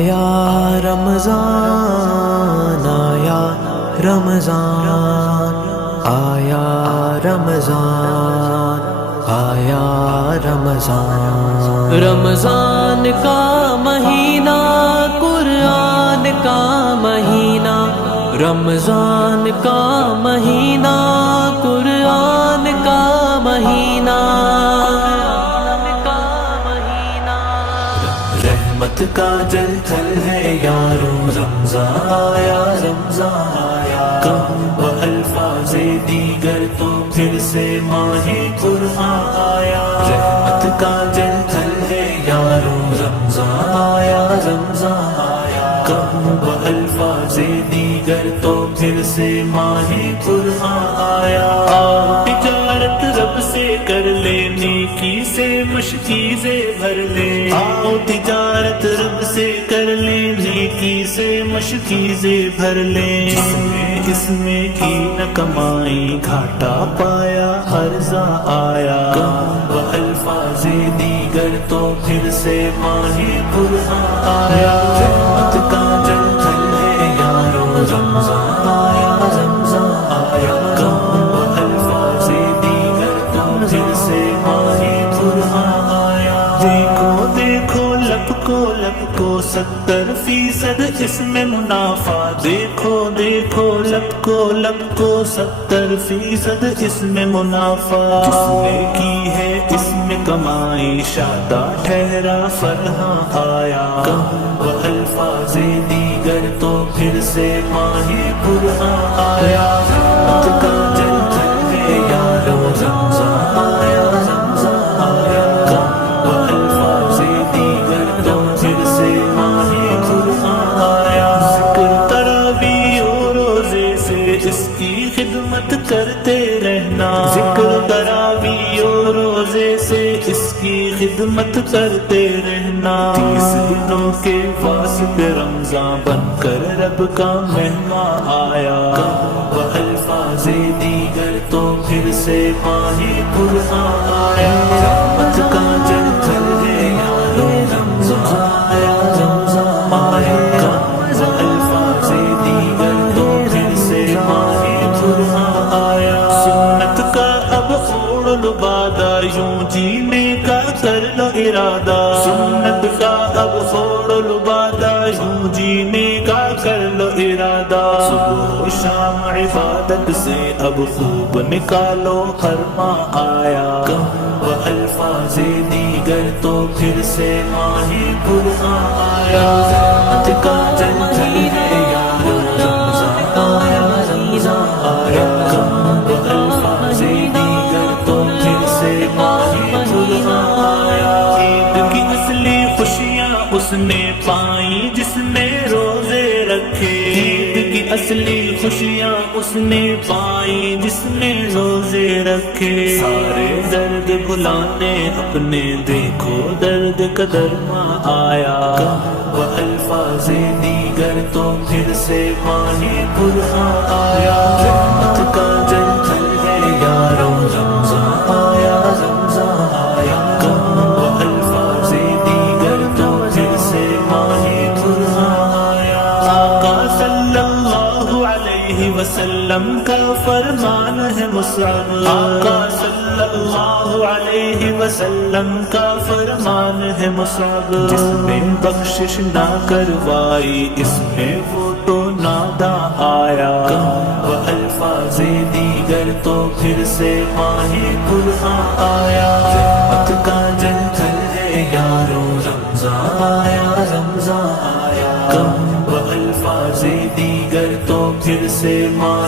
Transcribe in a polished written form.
یا رمضان آیا رمضان آیا رمضان آیا رمضان، رمضان کا مہینہ قرآن کا مہینہ، رمضان کا مہینہ قرآن کا مہینہ، رحمت کا جل تھل ہے یارو، رمضان آیا رمضان آیا، کم و الفاظ دیگر تو پھر سے ماہ قرآن آیا، رحمت کا جل تھل ہے یارو، رمضان آیا رمضان آیا، کم و الفاظ دیگر تو پھر سے ماہ قرآن آیا، تجارت رب سے کر لے، نیکی سے مشکیزیں بھر لے، آؤ تجارت رب سے کر لے، نیکی سے مشکیزیں بھر لے، اس میں کی نہ کمائی گھاٹا پایا، عرضہ آیا، کم و الفاظ دیگر تو پھر سے ماہ قرآن آیا، رحمت کا جل تھل ہے یارو، رمضان آیا رمضان آیا، کم و الفاظ دیگر تو پھر سے ماہ قرآن آیا، دیکھو دیکھو لب کو 70% اس میں منافع، دیکھو دیکھو لب کو 70% اس میں منافع، جس نے کی ہے اس میں کمائی، شادہ ٹھہرا فرحاں آیا، کم و الفاظ دیگر تو پھر سے ماہ قرآن آیا، رحمت کا جل تھل ہے یارو، رمضان آیا رمضان آیا، کم و الفاظ دیگر تو پھر سے ماہ قرآن آیا، ذکر تراویح و روزے سے اس کی خدمت کرتے رہنا، ذکر تراویح و روزے سے اس کی خدمت کرتے رہنا، 30 دنوں کے واسطے رمضان بن کر رب کا مہمان آیا، کم و الفاظ دیگر تو پھر سے ماہ قرآن آیا، رحمت کا جل تھل ہے یارو، رمضان آیا رمضان آیا، کم و الفاظ دیگر تو پھر سے ماہ قرآن آیا، سنت کا اب اوڑھ لو بادہ، یوں جینے کا کر لو ارادہ، سنت کا اب اوڑھ لو بادہ، یوں جینے کا کر لو ارادہ، صبح و شام عبادت سے اب خوب نکالو، حرما آیا، کم و الفاظ دیگر تو پھر سے ماہ قرآن آیا، رحمت کا جل تھل ہے یارو، رمضان آیا رمضان آیا، کم و الفاظ دیگر تو پھر سے ماہ قرآن آیا، عید کی اصلی خوشیاں اس نے پائیں جس نے روزے رکھے، عید کی اصلی خوشیاں اس نے پائیں جس نے روزے رکھے، سارے درد بھلانے اپنے دیکھو درد قدر ماں آیا، کم و الفاظ دیگر تو پھر سے ماہ قرآن آیا، رحمت کا جل تھل ہے یارو، رمضان آیا رمضان آیا، کم و الفاظ دیگر تو پھر سے ماہ قرآن آیا، آقا صلی اللہ علیہ وسلم کا فرمان ہے مصعب، آقا صلی اللہ علیہ وسلم کا فرمان ہے مصعب، جس میں بخشش نہ کروائی اس میں وہ تو نادا آیا، کم و الفاظ دیگر تو پھر سے ماہ قرآن آیا، رحمت کا جل تھل ہے یارو، رمضان آیا رمضان آیا، کم و الفاظ دیگر تو پھر سے ماہ